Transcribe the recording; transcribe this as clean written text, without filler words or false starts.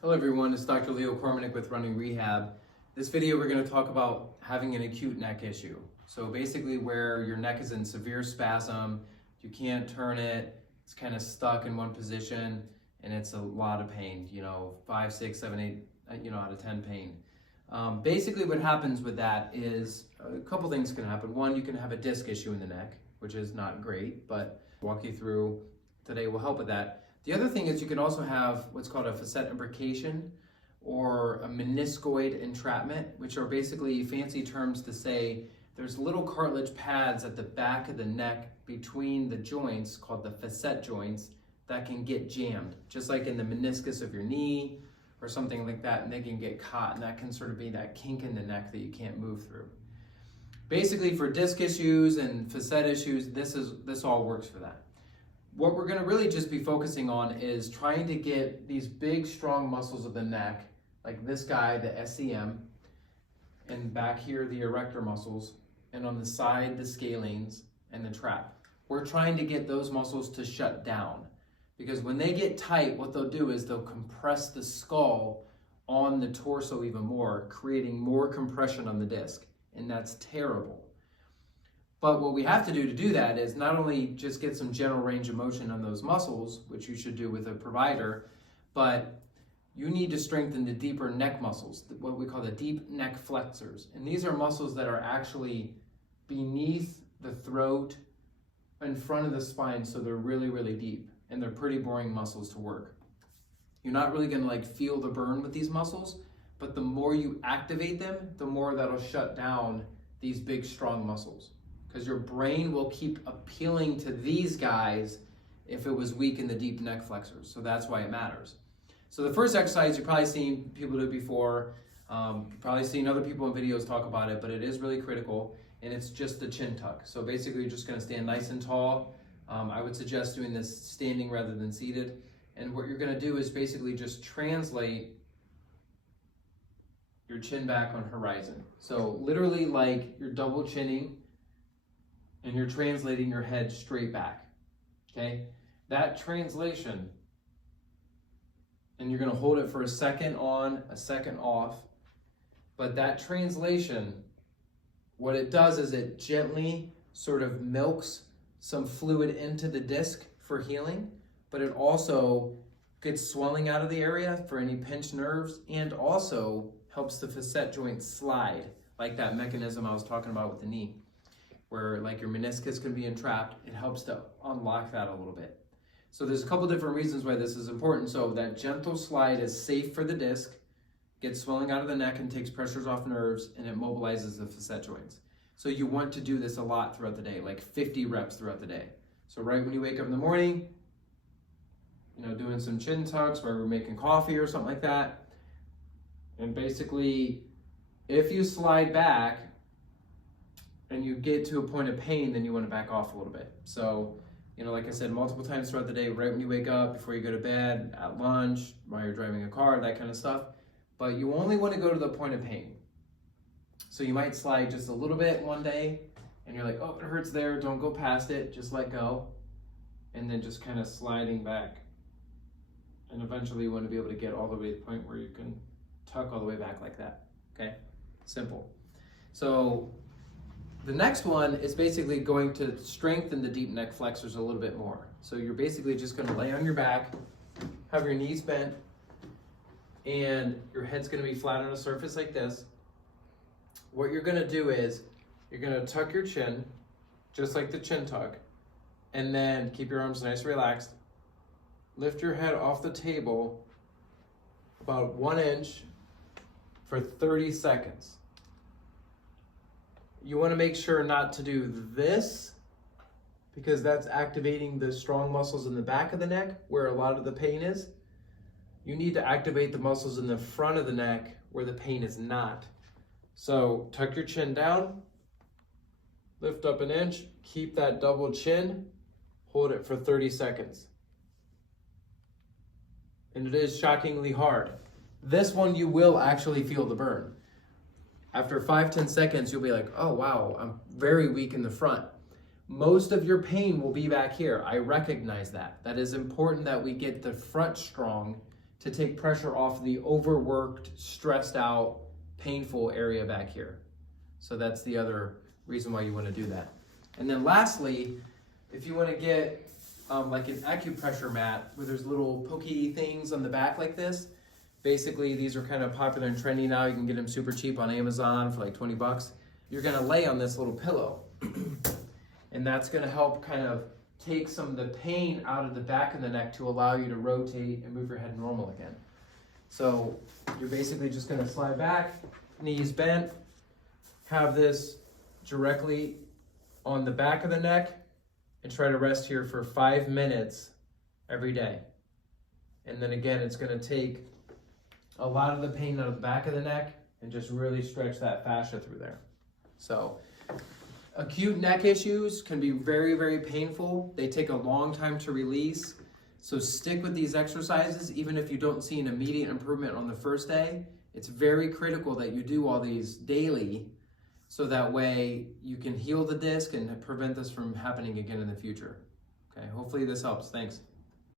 Hello everyone, it's Dr. Leo Kormanik with Running Rehab. This video we're going to talk about having an acute neck issue. So basically where your neck is in severe spasm, you can't turn it, it's kind of stuck in one position, and it's a lot of pain, 5, 6, 7, 8, out of 10 pain. Basically what happens with that is a couple things can happen. One, you can have a disc issue in the neck, which is not great, but walk you through today will help with that. The other thing is you can also have what's called a facet imbrication or a meniscoid entrapment, which are basically fancy terms to say there's little cartilage pads at the back of the neck between the joints called the facet joints that can get jammed, just like in the meniscus of your knee or something like that, and they can get caught, and that can sort of be that kink in the neck that you can't move through. Basically for disc issues and facet issues, this all works for that. What we're going to really just be focusing on is trying to get these big, strong muscles of the neck, like this guy, the SCM, and back here, the erector muscles, and on the side, the scalenes and the trap. We're trying to get those muscles to shut down, because when they get tight, what they'll do is they'll compress the skull on the torso even more, creating more compression on the disc, and that's terrible. But what we have to do that is not only just get some general range of motion on those muscles, which you should do with a provider, but you need to strengthen the deeper neck muscles, what we call the deep neck flexors. And these are muscles that are actually beneath the throat, in front of the spine, so they're really, really deep, and they're pretty boring muscles to work. You're not really gonna feel the burn with these muscles, but the more you activate them, the more that'll shut down these big, strong muscles. Because your brain will keep appealing to these guys if it was weak in the deep neck flexors. So that's why it matters. So the first exercise, you've probably seen people do it before. You've probably seen other people in videos talk about it, but it is really critical, and it's just the chin tuck. So basically you're just gonna stand nice and tall. I would suggest doing this standing rather than seated. And what you're gonna do is basically just translate your chin back on horizon. So literally like you're double chinning, and you're translating your head straight back, okay? That translation, and you're gonna hold it for a second on, a second off, but that translation, what it does is it gently sort of milks some fluid into the disc for healing, but it also gets swelling out of the area for any pinched nerves, and also helps the facet joint slide, like that mechanism I was talking about with the knee, where like your meniscus can be entrapped. It helps to unlock that a little bit. So there's a couple different reasons why this is important. So that gentle slide is safe for the disc, gets swelling out of the neck and takes pressures off nerves, and it mobilizes the facet joints. So you want to do this a lot throughout the day, like 50 reps throughout the day. So right when you wake up in the morning, doing some chin tucks while we're making coffee or something like that. And basically, if you slide back, and you get to a point of pain, then you want to back off a little bit. So, like I said, multiple times throughout the day, right when you wake up, before you go to bed, at lunch, while you're driving a car, that kind of stuff. But you only want to go to the point of pain. So you might slide just a little bit one day, and you're like, oh, it hurts there, don't go past it, just let go. And then just kind of sliding back. And eventually you want to be able to get all the way to the point where you can tuck all the way back like that, okay? Simple. So, the next one is basically going to strengthen the deep neck flexors a little bit more. So you're basically just going to lay on your back, have your knees bent, and your head's going to be flat on a surface like this. What you're going to do is you're going to tuck your chin, just like the chin tuck, and then keep your arms nice and relaxed. Lift your head off the table about 1 inch for 30 seconds. You want to make sure not to do this, because that's activating the strong muscles in the back of the neck where a lot of the pain is. You need to activate the muscles in the front of the neck where the pain is not. So tuck your chin down, lift up 1 inch, keep that double chin, hold it for 30 seconds. And it is shockingly hard. This one you will actually feel the burn. After 5-10 seconds, you'll be like, oh wow, I'm very weak in the front. Most of your pain will be back here. I recognize that. That is important that we get the front strong to take pressure off the overworked, stressed out, painful area back here. So that's the other reason why you want to do that. And then lastly, if you want to get like an acupressure mat where there's little pokey things on the back like this, basically these are kind of popular and trendy now. You can get them super cheap on Amazon for like 20 bucks. You're going to lay on this little pillow and that's going to help kind of take some of the pain out of the back of the neck to allow you to rotate and move your head normal again. So you're basically just going to slide back, knees bent, have this directly on the back of the neck, and try to rest here for 5 minutes every day. And then again, it's going to take a lot of the pain out of the back of the neck and just really stretch that fascia through there. So acute neck issues can be very, very painful. They take a long time to release. So stick with these exercises, even if you don't see an immediate improvement on the first day. It's very critical that you do all these daily so that way you can heal the disc and prevent this from happening again in the future. Okay, hopefully this helps. Thanks.